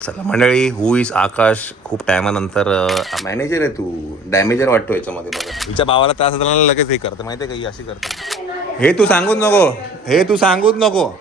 चला मंडळी, हु इज आकाश. खूप टायमानंतर मॅनेजर आहे तू. डॅमेजर वाटतो याच्यामध्ये बघा. तिच्या भावाला त्रास झाला लगेच हे करते माहिती आहे का, ही अशी करते. हे तू सांगूच नको, हे तू सांगूच नको.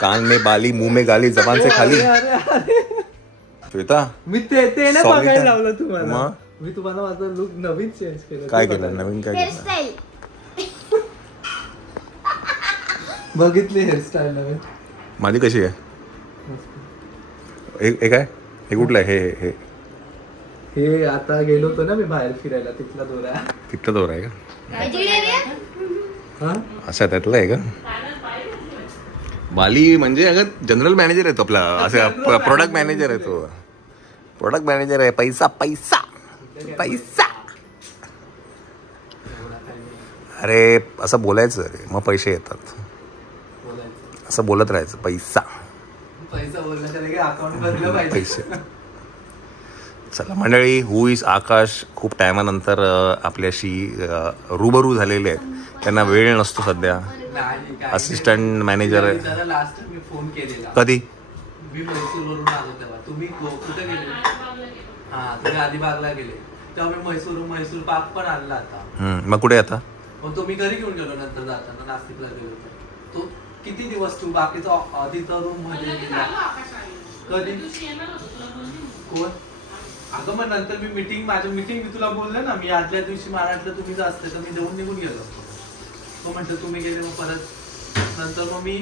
कान में बाली, मुंह में गाली, जबान से खाली. श्वेता, मी ते ना Sorry बघायला तर. लावलं तुम्हाला. मग? मी तुम्हाला माझा लुक नवीन चेंज केलं. काय ते केलं बघायला. नवीन, काय केलं? हेअरस्टाईल बघितली हेअरस्टाईल नवीन. माझी कशी आहे? हे काय, हे कुठलं आहे? हे हे आता गेलो होतो ना मी बाहेर फिरायला, तिथला दोरा. तिथलं दोर आहे का? हा असं त्यातलं आहे का? बाली म्हणजे अगं जनरल मॅनेजर आहे तो आपला, असं प्रोडक्ट मॅनेजर आहे तो. प्रोडक्ट मॅनेजर आहे. पैसा पैसा पैसा. अरे असं बोलायचं रे, मग पैसे येतात. बोलायचं असं बोलत राहायचं. पैसा पैसा बोलण्याच्या लगे अकाउंट बदलं पाहिजे. पैसे. चला मंडळी, हु इज आकाश खूप टायमानंतर आपल्याशी रूबरू झालेले आहेत. त्यांना वेळ नसतो सध्या. नाही, काय असिस्टंट मॅनेजर आहे. त्याला लास्ट मी फोन केलेला. कधी? मी म्हैसूरवरून आलो तेव्हा. तुम्ही कुठे गेले? हा, तुम्ही अलिबागला गेले. तेव्हा मी म्हैसूर पाक पण आणला आता. मग कुठे आता? मग तो मी घरी घेऊन गेलो. नंतर जाताना नाशिकला गेलो होतो. तो किती दिवस तू बाकीचा तिथं रूम मध्ये गेला? कधी? कोण? अगं मग नंतर माझी मीटिंग मी तुला बोलले ना, मी आदल्या दिवशी महाराष्ट्रात तुम्ही जर असते तर मी देऊन निघून गेलो. तो म्हटलं तुम्ही गेले, मग परत नंतर मग मी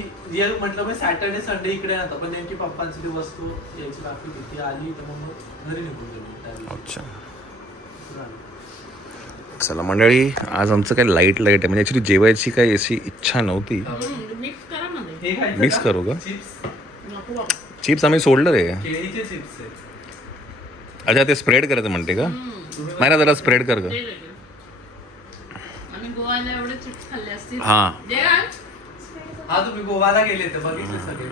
म्हटलं मग सॅटर्डे संडे इकडे नव्हता, पण नेमकी पप्पांची ती वस्तू यायची बाकी होती, आली तर मग घरी निघून गेलो. अच्छा. चला मंडळी, आज आमचं काय लाईट आहे. म्हणजे ॲक्च्युली जेवायची काही अशी इच्छा नव्हती. मिक्स करू का? चिप्स आम्ही सोडलं रे. केळीचे चिप्स आहेत. अच्छा, ते स्प्रेड करायचं म्हणते का? नाही ना, जरा स्प्रेड कर का. हा हा, तुम्ही गोवाला गेले तर बघितले सगळे.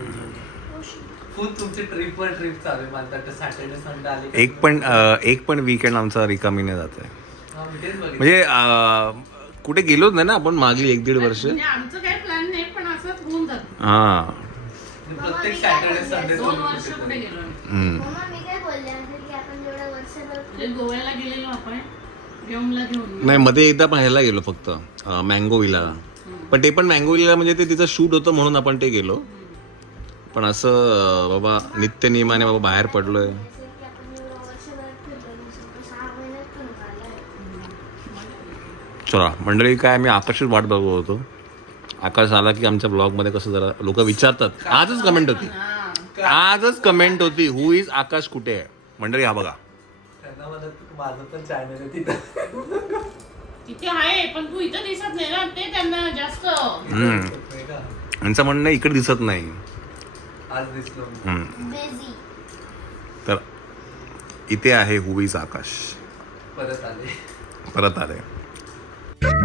फुल तुमची ट्रिप चालू आहे. म्हणतात सॅटर्डे संडे आले. एक पण वीकेंड आमचा रिकामी नाही जात आहे. हा, मी तेच बघितलं. म्हणजे कुठे गेलोच नाही ना आपण मागली 1-1.5 वर्ष. आमचं काही प्लॅन नाही, पण असंच होऊन जात. हा. प्रत्येक सॅटर्डे संडे 2 वर्ष कुठे गेलो मम्मा मी काय बोलले असेल की आपण जेवढं वर्षभर म्हणजे गोव्याला गेलेलो आपण, घेऊन नाही, मध्ये एकदा पण ह्याला गेलो फक्त, मँगोविला. पण ते पण मँगोविला म्हणजे ते तिचं शूट होतं म्हणून आपण ते गेलो. पण असं बाबा नित्य नियमाने बाबा बाहेर पडलोय. असेल की आपण जेवढं वर्षभर फिरलो 6 महिन्यात पण झालं. चला मंडळी, काय आम्ही आकाशच वाट बघत होतो. आकाश आला की आमच्या ब्लॉगमध्ये कसं जरा लोक विचारतात. आजच कमेंट होती हु इज आकाश कुठे आहे. मंडळी हा बघा, त्यांना म्हणत माझं पण चॅनल आहे तिथं. तिथे आहे, पण तू इथं दिसत नाही ना, ते त्यांना जास्त. यांचं म्हणणं इकडे दिसत नाही. आज दिसलो. बिझी तर इथे आहे हु इज आकाश. परत आले.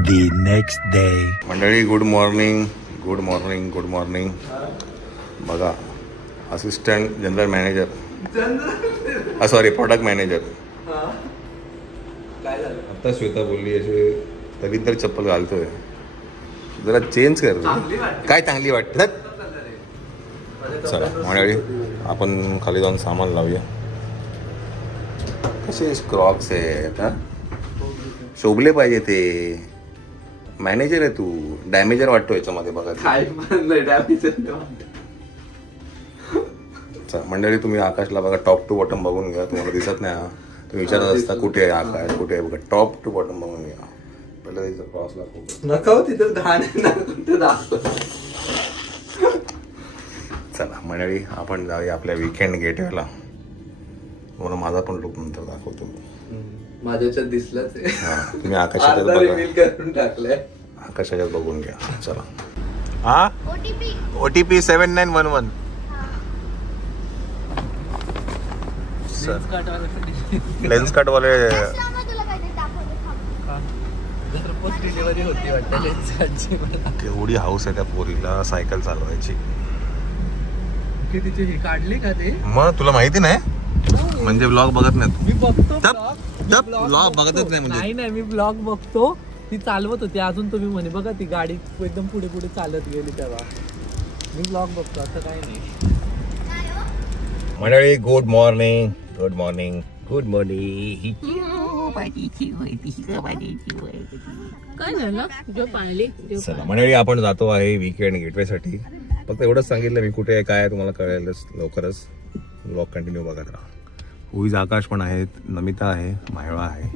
The next day. मंडळी, good morning. Good morning. Good morning. बघा, assistant general manager, sorry product manager. काय झालं? आता श्वेता बोलली असे तरी तर चप्पल घालतोय. जरा चेंज कर. चांगली वाटते. काय चांगली वाटत. चला मंडळी, आपण खाली जाऊन सामान लावूया. कसे क्रॉक्स आहेत हा, शोभले पाहिजे ते. मॅनेजर आहे तू. डॅमेजर वाटतो याच्यामध्ये बघा. काय म्हणलंय डॅमेज? मंडळी, तुम्ही आकाशला बघा, टॉप टू बॉटम बघून घ्या. तुम्हाला दिसत नाही हा, तुम्ही विचारत असता कुठे आहे आकाश, कुठे आहे. बघा, टॉप टू बॉटम बघून घ्या. पहिलं त्याचं क्रॉसला फोकस. नका तिथं घाण कुठे दाखव. चला मंडळी, आपण जाऊया आपल्या वीकेंड गेटवेला. तुम्हाला माझा पण लुक नंतर दाखवतो. माझ्याच्यात दिसलंच आहे. हा, तुम्ही आकाशाच्यात आता बघा. रिव्हील करून टाकलंय. आकाशाच्यात बघून घ्या. चला. हा, ओटीपी OTP 7911. लेन्स कटवाले. तुला काहीतरी दाखवते थांब. घरपोच डिलिव्हरी होती वाटतं लेन्सची. एवढी हाऊस आहे त्या पोरीला सायकल चालवायची. ओके तिचे हे काढले का ते मग तुला माहिती नाही म्हणजे ब्लॉग बघत नाही मी बघतो तप, vlog. तप, मी vlog vlog बघतच बघतो. नाही म्हणजे. नाही मी ब्लॉग बघतो ती चालवत होती अजून तुम्ही म्हणे बघा ती गाडी एकदम पुढे पुढे चालत गेली तेव्हा मी ब्लॉग बघतो असं काही नाही मंडळी good morning good morning good morning. काय झालं जो पाळली चला मंडळी आपण जातो आहे वीकेंड गेटवे साठी. फक्त एवढंच सांगितलं मी कुठे आहे काय आहे तुम्हाला कळेलच लवकरच. ब्लॉग कंटिन्यू बघत राहा. उईज आकाश पण आहेत, नमिता आहे, मायळा आहे,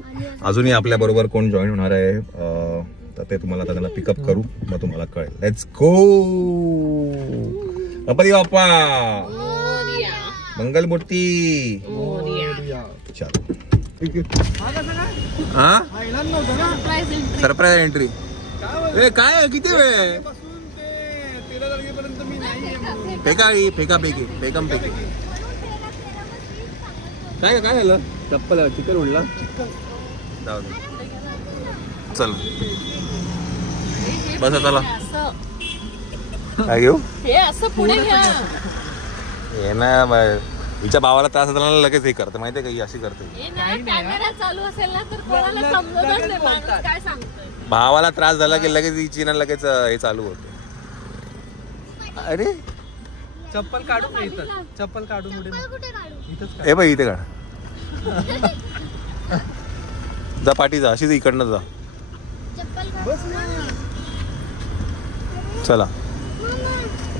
अजूनही आपल्या बरोबर कोण जॉईन होणार आहे तर ते तुम्हाला आता त्यांना पिकअप करू मग तुम्हाला कळेल. Let's go. गणपती बाप्पा मंगलमूर्ती. चलो हा सरप्राईज एंट्री. ए काय किती वेळ फेका फेका फेकी फेकम फेकी. काय काय झालं चप्पल चिकन उडला. जाऊ दे चल बस चला काय घेऊ हे असं पुढे घ्या. हे ना हिच्या भावाला त्रास होता ना लगेच हे करते माहितीये का ही अशी करते. हे ना कॅमेरा चालू असेल ना तर कोणाला समजतच नाही माणूस काय सांगतोय. भावाला त्रास झाला की लगेच हिची ना लगेच हे चालू होते. अरे चप्पल काढून इथं चप्पल काढून उडे इथंच हे बाई इथे का जा पाठी जा अशीच इकडनं जा. चला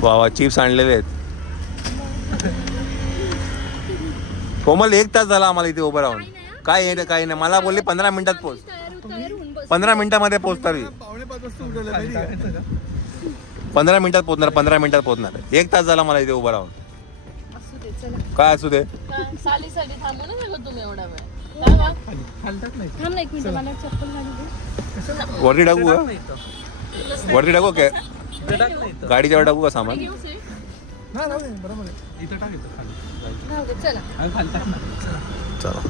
वा चिप्स आणलेले आहेत. कोमल 1 तास झाला आम्हाला इथे उभं राहून. काय येते काही नाही. मला बोलले 15 मिनिटात पोहोच. 15 मिनिटामध्ये पोहोचता मी. 15 मिनिटात पोहोचणार 15 मिनिटात पोहोचणार. 1 तास झाला मला इथे उभं राहून. काय असू दे साली थांबू ना सगळं तुम्ही एवढा वेळ. काय बा? खालतात नाही थांब ना एक मिनिट मला चप्पल घालू दे. वरती टाकू का वरती टाकू काय इथं टाक नाही इथं गाडीच्या वर टाकू का सामान. घेऊ से? हा राहू दे बरोबर आहे इथं टाक इथं खाली राहू दे, चला. आणि खालतात ना चला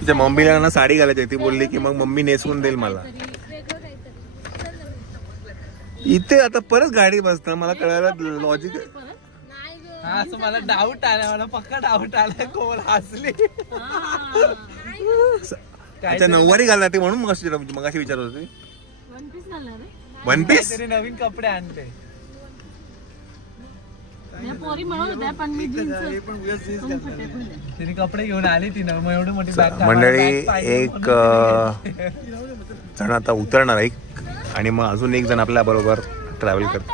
तिच्या मम्मीला ना साडी घालायची ती बोलली की मग मम्मी नेसवून देईल मला. इथे आता परत गाडी बसणार मला कळायला लॉजिक. हा असं मला डाऊट आला मला पक्का डाऊट आलाय कोण हसली अच्छा नऊवारी घालणार ती म्हणून मगाशी विचारत होती. वन पीस घालणार रे. वन पीस तरी नवीन कपडे आणते या पोरी म्हणत होत्या पण मी तिने कपडे घेऊन आली तिनं मग एवढी मोठी बॅग मंडळी एक जण आता उतरणार एक आणि मग अजून एक जण आपल्या बरोबर ट्रॅव्हल करत.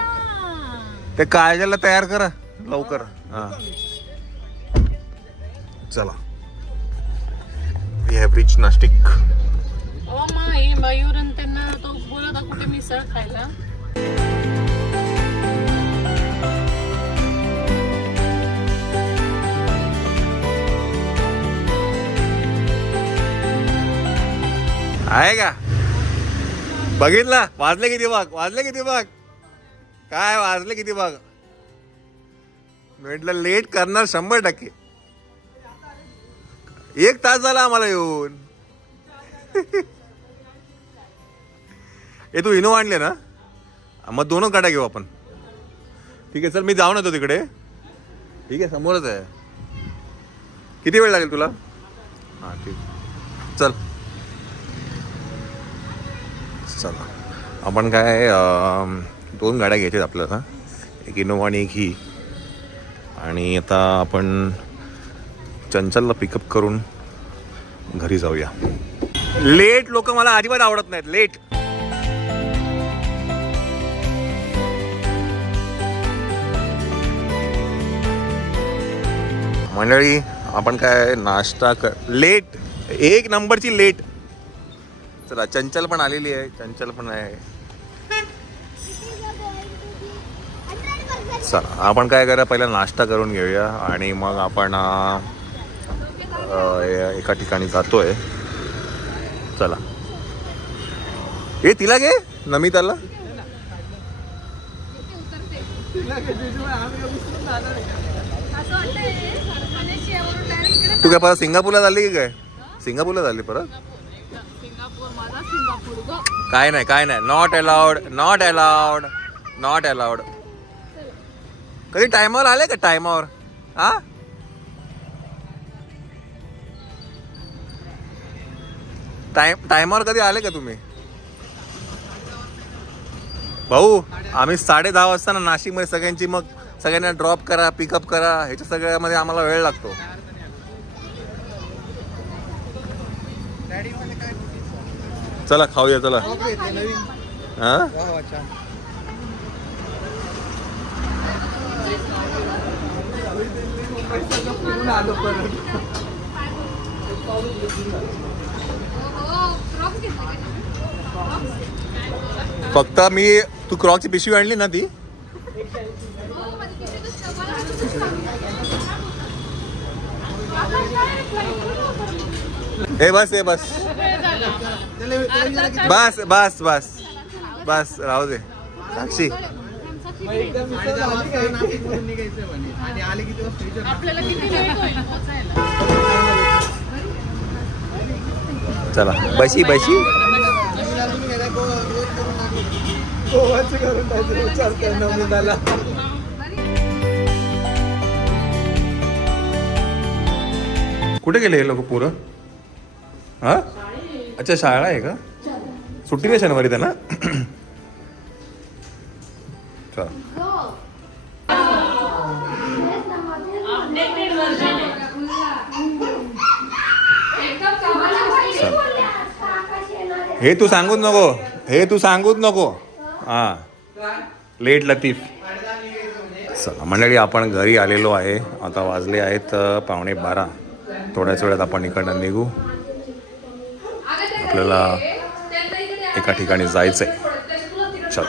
ते काजलला तयार करा लवकर. हा चला वी हॅव रीच नाशिक. ओ माई मयूरन त्यांना तो बोलत कुठे मिसळ खायला. आहे का बघितला वाजले किती बघ वाजले किती बघ काय वाजले किती बघ. म्हटलं लेट करणार 100%. 1 तास झाला आम्हाला येऊन. हे तू इनोवा आणले ना मग 2च गाड्या घेऊ आपण. ठीक आहे चल मी जाऊन येतो तिकडे. ठीक आहे समोरच आहे. किती वेळ लागेल तुला. हां ठीक चल. चला आपण काय 2 गाड्या घ्यायच्यात आपल्याला. एक इनोवा आणि एक ही. आणि आता आपण चंचलला पिकअप करून घरी जाऊया. लेट लोक मला अजिबात आवडत नाहीत. लेट मंडळी आपण काय नाश्ता लेट 1 नंबरची लेट. चला चंचल पण आलेली आहे. चंचल पण आहे. चला आपण काय करूया पहिला नाश्ता करून घेऊया आणि मग आपण एका ठिकाणी जातोय. चला हे तिला घे नमिताला. असं वाटतंय तू काय परत सिंगापूरला झाली की काय? सिंगापूरला झाली परत? सिंगापूर माझा सिंगापूर गो. काय नाही not allowed not allowed not allowed. कधी टायमावर आले का टायमावर? हा टायमावर कधी आले का तुम्ही? भाऊ आम्ही 10:30 वाजता ना नाशिकमध्ये सगळ्यांची मग सगळ्यांना ड्रॉप करा पिकअप करा ह्याच्या सगळ्यामध्ये आम्हाला वेळ लागतो. चला खाऊया चला. हा फिरून आलो परत. फक्त मी तू क्रॉकची पिशवी आणली ना ती. हे बस बस बस बस बस बस राहू दे साक्षी. आपल्याला किती लेट होईल पोचायला? चला बशी बशी. गोवाचं करून काहीतरी विचार करणं मी त्याला. कुठे गेले हे लोक पोरं? हा अच्छा शाळा आहे का? सुट्टी नाही शनिवारी त्यांना? चला हे तू सांगूच नको हे तू सांगूच नको. हा लेट लतीफ. चला मंडळी आपण घरी आलेलो आहे. आता वाजले आहेत 11:15. थोड्याच वेळात आपण इकडनं निघू. आपल्याला एका ठिकाणी जायचंय. चल